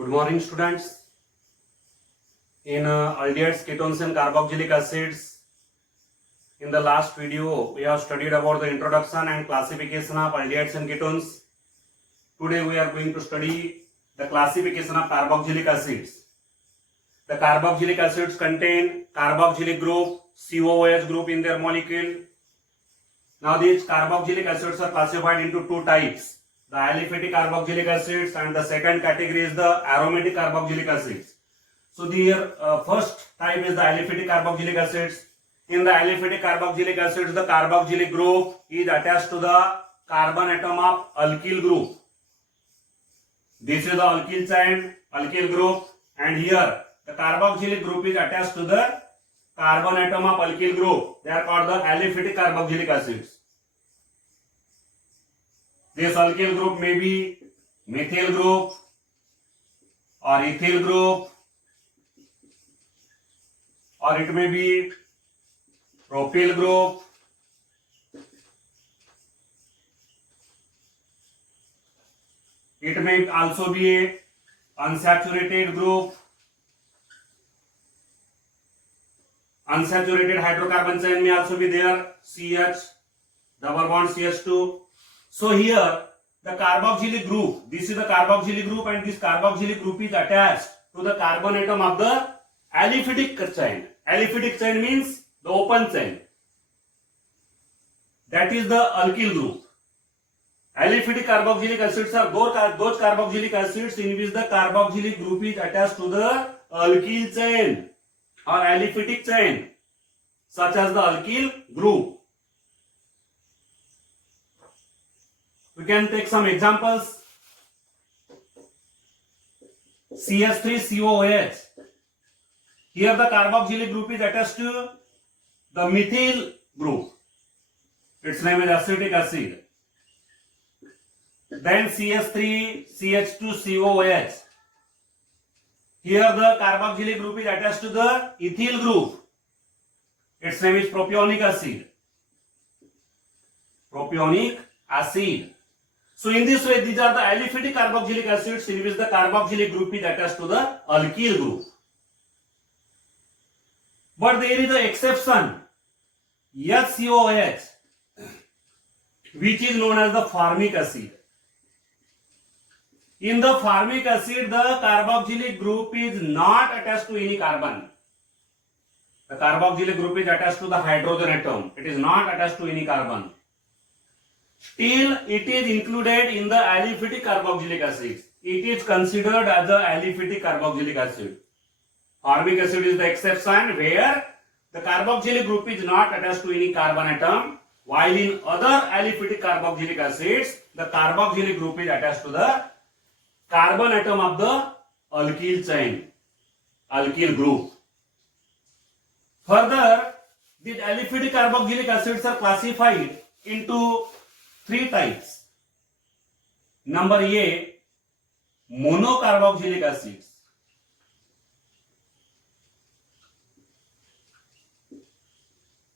Good morning, students. In aldehydes, ketones, and carboxylic acids, in the last video, we have studied about the introduction and classification of aldehydes and ketones. Today, we are going to study the classification of carboxylic acids. The carboxylic acids contain carboxylic group, COOH group in their molecule. Now, these carboxylic acids are classified into two types. The aliphatic carboxylic acids, and the second category is the aromatic carboxylic acids. So the first type is the aliphatic carboxylic acids. In the aliphatic carboxylic acids, the carboxylic group is attached to the carbon atom of alkyl group. This is the alkyl chain, alkyl group, and here the carboxylic group is attached to the carbon atom of alkyl group. They are called the aliphatic carboxylic acids. This alkyl group may be methyl group or ethyl group, or it may be propyl group. It may also be a unsaturated group. Unsaturated hydrocarbon chain may also be there, CH, double bond CH2. So here the carboxylic group, this is the carboxylic group, and this carboxylic group is attached to the carbon atom of the aliphatic chain. Aliphatic chain means the open chain. That is the alkyl group. Aliphatic carboxylic acids are those carboxylic acids in which the carboxylic group is attached to the alkyl chain or aliphatic chain, such as the alkyl group. We can take some examples. CH3COOH. Here the carboxylic group is attached to the methyl group. Its name is acetic acid. Then CH3CH2COOH. Here the carboxylic group is attached to the ethyl group. Its name is propionic acid. Propionic acid. So in this way, these are the aliphatic carboxylic acids in which the carboxylic group is attached to the alkyl group. But there is an exception, HCOOH, which is known as the formic acid. In the formic acid, the carboxylic group is not attached to any carbon. The carboxylic group is attached to the hydrogen atom. It is not attached to any carbon. Still, it is included in the aliphatic carboxylic acids. It is considered as an aliphatic carboxylic acid. Formic acid is the exception where the carboxylic group is not attached to any carbon atom, while in other aliphatic carboxylic acids, the carboxylic group is attached to the carbon atom of the alkyl chain, alkyl group. Further, these aliphatic carboxylic acids are classified into three types. Number A, monocarboxylic acids.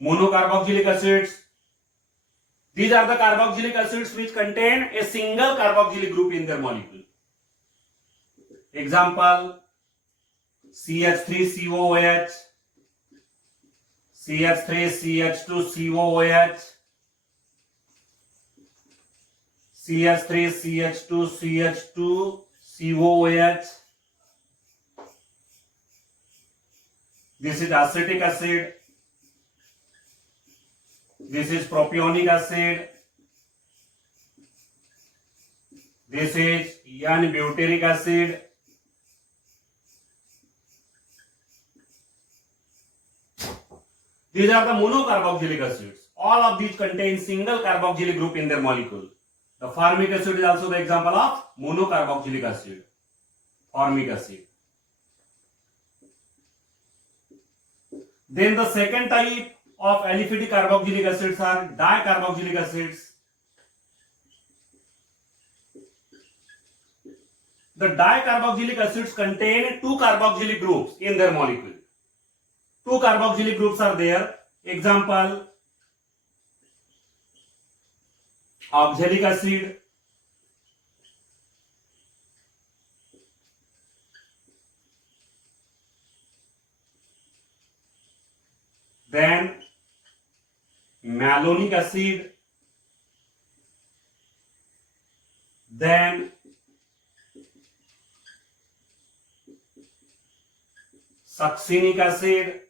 Monocarboxylic acids. These are the carboxylic acids which contain a single carboxylic group in their molecule. Example, CH3COOH, CH3CH2COOH, CH3CH2CH2COOH. This is acetic acid. This is propionic acid. This is N-butyric acid. These are the monocarboxylic acids. All of these contain single carboxylic group in their molecule. The formic acid is also the example of monocarboxylic acid. Formic acid. Then the second type of aliphatic carboxylic acids are dicarboxylic acids. The dicarboxylic acids contain two carboxylic groups in their molecule. Two carboxylic groups are there. Example, oxalic acid malonic acid, then succinic acid,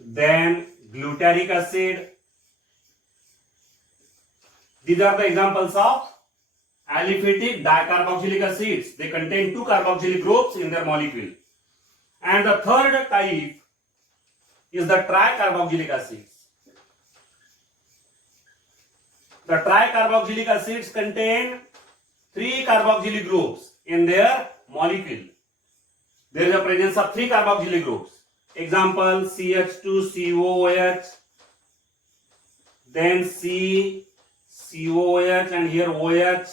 then glutaric acid. These are the examples of aliphatic dicarboxylic acids. They contain two carboxylic groups in their molecule. And the third type is the tricarboxylic acids. The tricarboxylic acids contain three carboxylic groups in their molecule. There is a presence of three carboxylic groups. Example, CH2COOH, then COOH, and here OH,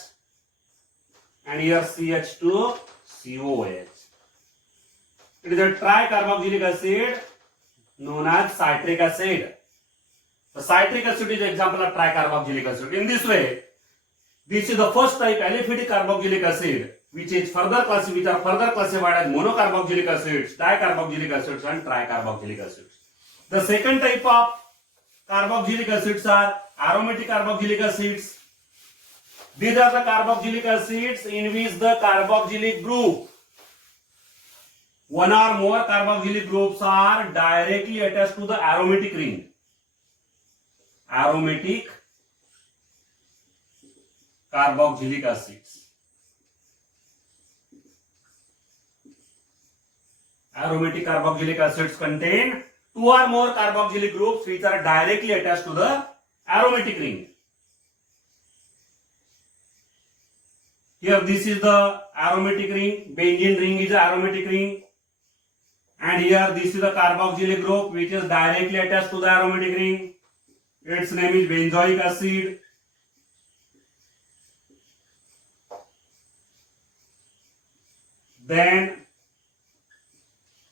and here CH2COOH. It is a tricarboxylic acid known as citric acid. The citric acid is an example of tricarboxylic acid. In this way, this is the first type, aliphatic carboxylic acid, which are further classified as monocarboxylic acids, dicarboxylic acids, and tricarboxylic acids. The second type of carboxylic acids are aromatic carboxylic acids. These are the carboxylic acids in which the carboxylic group, one or more carboxylic groups, are directly attached to the aromatic ring. Aromatic carboxylic acids. Aromatic carboxylic acids contain two or more carboxylic groups which are directly attached to the aromatic ring. Here this is the aromatic ring, benzene ring is the aromatic ring, and here this is the carboxylic group which is directly attached to the aromatic ring. Its name is benzoic acid. Then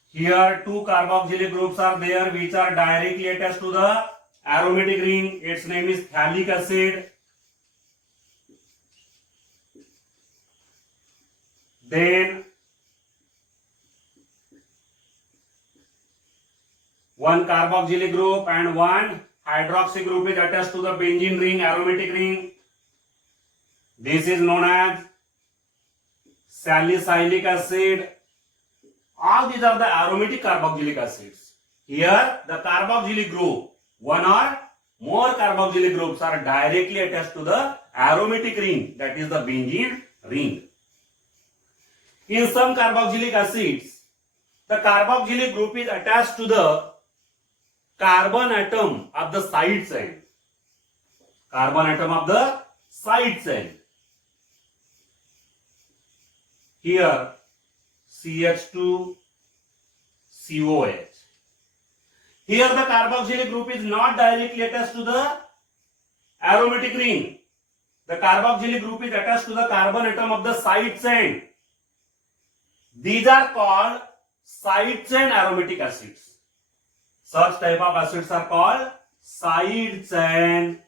here two carboxylic groups are there which are directly attached to the aromatic ring. Its name is phthalic acid. Then one carboxylic group and one hydroxy group is attached to the benzene ring, aromatic ring. This is known as salicylic acid. All these are the aromatic carboxylic acids. Here the carboxylic group, one or more carboxylic groups, are directly attached to the aromatic ring, that is the benzene ring. In some carboxylic acids, the carboxylic group is attached to the carbon atom of the side chain. Carbon atom of the side chain. Here CH2COH. Here the carboxylic group is not directly attached to the aromatic ring. The carboxylic group is attached to the carbon atom of the side chain. These are called side chain aromatic acids. Such type of acids are called side chain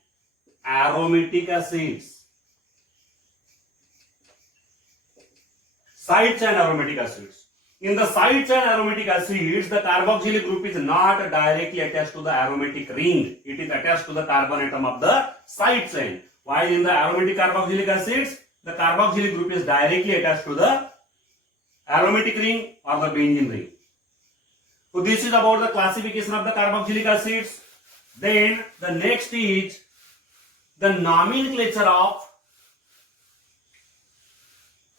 aromatic acids. Side chain aromatic acids. In the side chain aromatic acids, the carboxylic group is not directly attached to the aromatic ring. It is attached to the carbon atom of the side chain. While in the aromatic carboxylic acids, the carboxylic group is directly attached to the aromatic ring or the benzene ring. So this is about the classification of the carboxylic acids. Then the next is the nomenclature of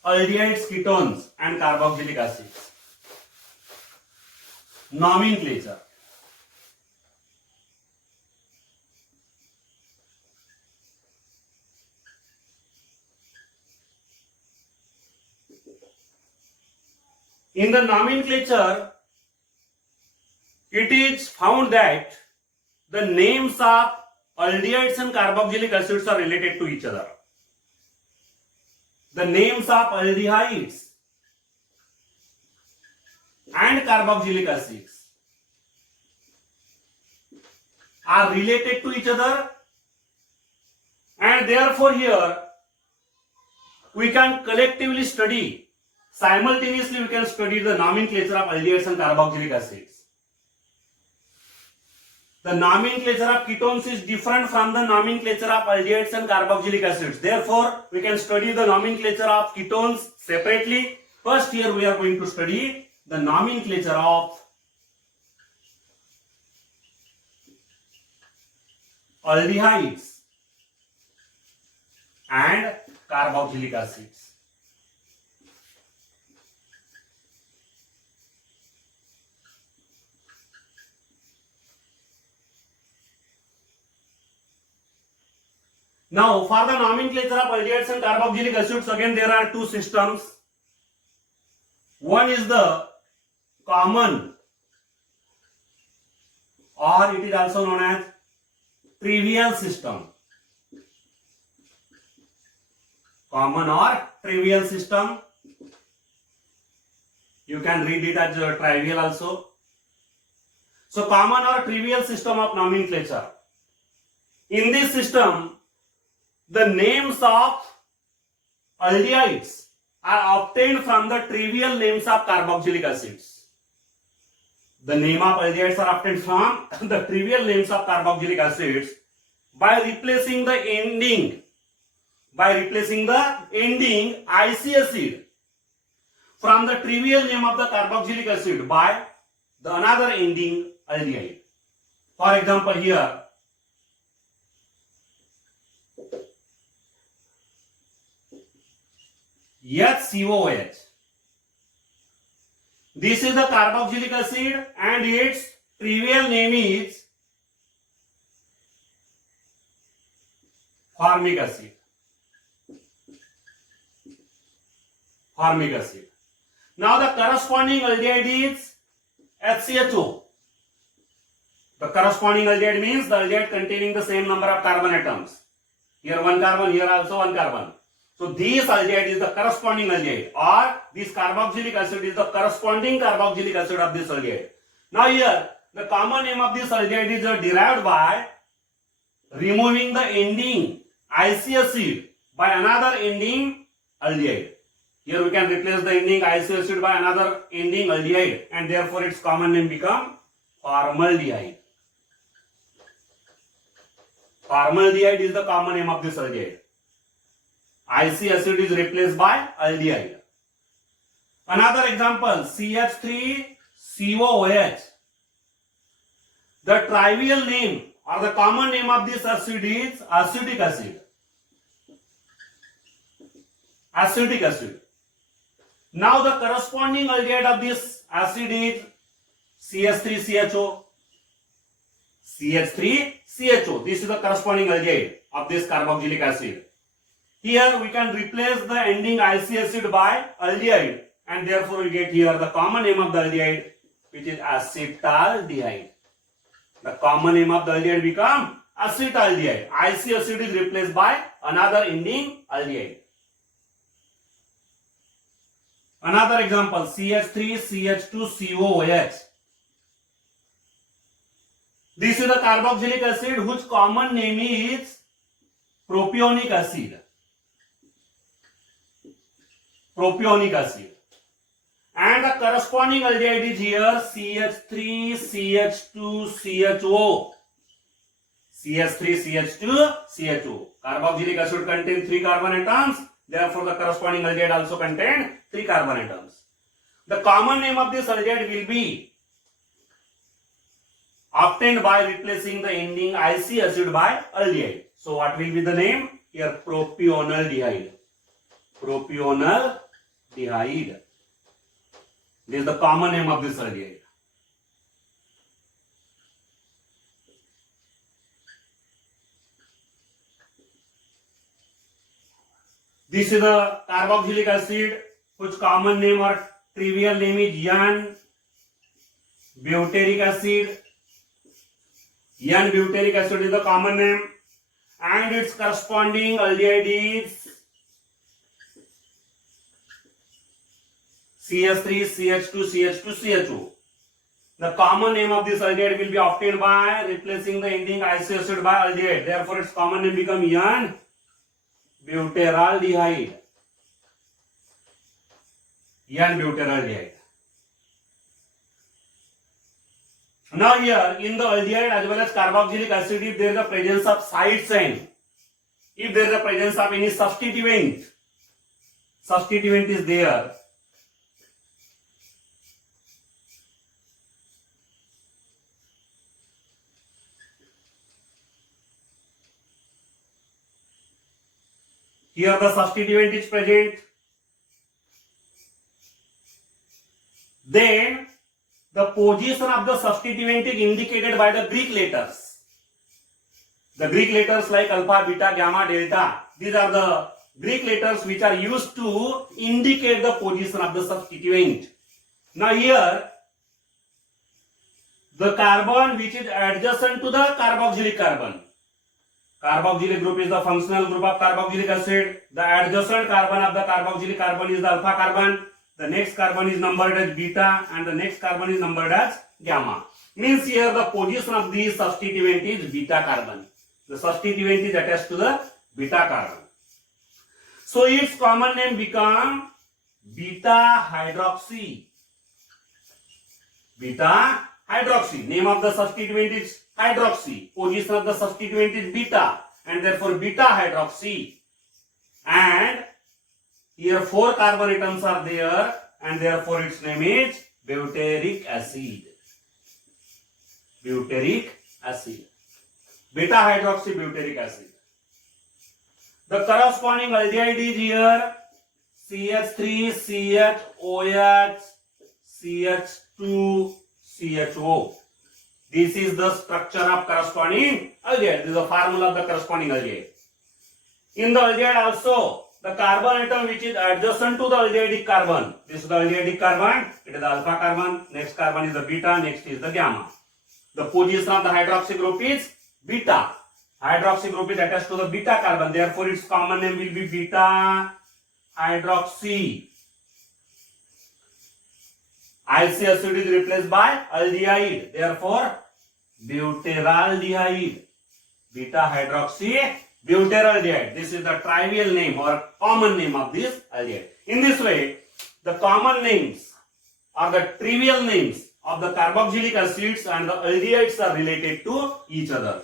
aldehydes, ketones and carboxylic acids. Nomenclature. In the nomenclature, it is found that the names of aldehydes and carboxylic acids are related to each other. The names of aldehydes and carboxylic acids are related to each other And therefore here we can collectively study, simultaneously we can study the nomenclature of aldehydes and carboxylic acids. The nomenclature of ketones is different from the nomenclature of aldehydes and carboxylic acids. Therefore, we can study the nomenclature of ketones separately. First, here we are going to study the nomenclature of aldehydes and carboxylic acids. Now, for the nomenclature of aldehydes and carboxylic acids, again there are two systems. One is the common, or it is also known as trivial system. Common or trivial system. You can read it as trivial also. So, common or trivial system of nomenclature. In this system, the names of aldehydes are obtained from the trivial names of carboxylic acids. The name of aldehydes are obtained from the trivial names of carboxylic acids by replacing the ending IC acid from the trivial name of the carboxylic acid by the another ending aldehyde. For example, here HCOOH. This is the carboxylic acid and its trivial name is formic acid. Formic acid. Now the corresponding aldehyde is HCHO. The corresponding aldehyde means the aldehyde containing the same number of carbon atoms. Here one carbon, here also one carbon. So this aldehyde is the corresponding aldehyde, or this carboxylic acid is the corresponding carboxylic acid of this aldehyde. Now here the common name of this aldehyde is derived by removing the ending IC acid by another ending aldehyde. Here we can replace the ending IC acid by another ending aldehyde, and therefore its common name become formaldehyde. Formaldehyde is the common name of this aldehyde. IC acid is replaced by aldehyde. Another example, CH3COOH. The trivial name or the common name of this acid is acetic acid. Acetic acid. Now the corresponding aldehyde of this acid is CH3CHO. CH3CHO. This is the corresponding aldehyde of this carboxylic acid. Here we can replace the ending IC acid by aldehyde, and therefore we get here the common name of the aldehyde, which is acetaldehyde. The common name of the aldehyde become acetaldehyde. IC acid is replaced by another ending aldehyde. Another example, CH3CH2COOH. This is the carboxylic acid whose common name is propionic acid. Propionic acid. And the corresponding aldehyde is here CH3CH2CHO. CH3CH2CHO. Carboxylic acid contains 3 carbon atoms. Therefore, the corresponding aldehyde also contains 3 carbon atoms. The common name of this aldehyde will be obtained by replacing the ending IC acid by aldehyde. So, what will be the name? Here, propionaldehyde. Propionaldehyde. This is the common name of this aldehyde. This is the carboxylic acid whose common name or trivial name is N-butyric acid. N-butyric acid is the common name, and its corresponding aldehyde is CH3CH2CH2CHO. The common name of this aldehyde will be obtained by replacing the ending IC acid by aldehyde. Therefore, its common name becomes butyraldehyde, N-butyraldehyde. Now here in the aldehyde as well as carboxylic acid, if there is a presence of side chain, if there is a presence of any substituent is there, here the substituent is present, then the position of the substituent is indicated by the Greek letters. The Greek letters like alpha, beta, gamma, delta, these are the Greek letters which are used to indicate the position of the substituent. Now here, the carbon which is adjacent to the carboxylic carbon. Carboxylic group is the functional group of carboxylic acid. The adjacent carbon of the carboxylic carbon is the alpha carbon. The next carbon is numbered as beta and the next carbon is numbered as gamma. Means here the position of the substituent is beta carbon. The substituent is attached to the beta carbon. So its common name become beta hydroxy. Beta hydroxy. Name of the substituent is hydroxy. Position of the substituent is beta and therefore beta hydroxy. And here 4 carbon atoms are there and therefore its name is butyric acid. Butyric acid. Beta hydroxy butyric acid. The corresponding aldehyde is here CH3, CHOH, CH2, CHO. This is the structure of corresponding aldehyde. This is the formula of the corresponding aldehyde. In the aldehyde also, the carbon atom which is adjacent to the aldehydic carbon. This is the aldehydic carbon. It is the alpha carbon. Next carbon is the beta. Next is the gamma. The position of the hydroxy group is beta. Hydroxy group is attached to the beta carbon. Therefore, its common name will be beta hydroxy. IC acid is replaced by aldehyde. Therefore, butyraldehyde. Beta hydroxy butyraldehyde. This is the trivial name or common name of this aldehyde. In this way, the common names or the trivial names of the carboxylic acids and the aldehydes are related to each other.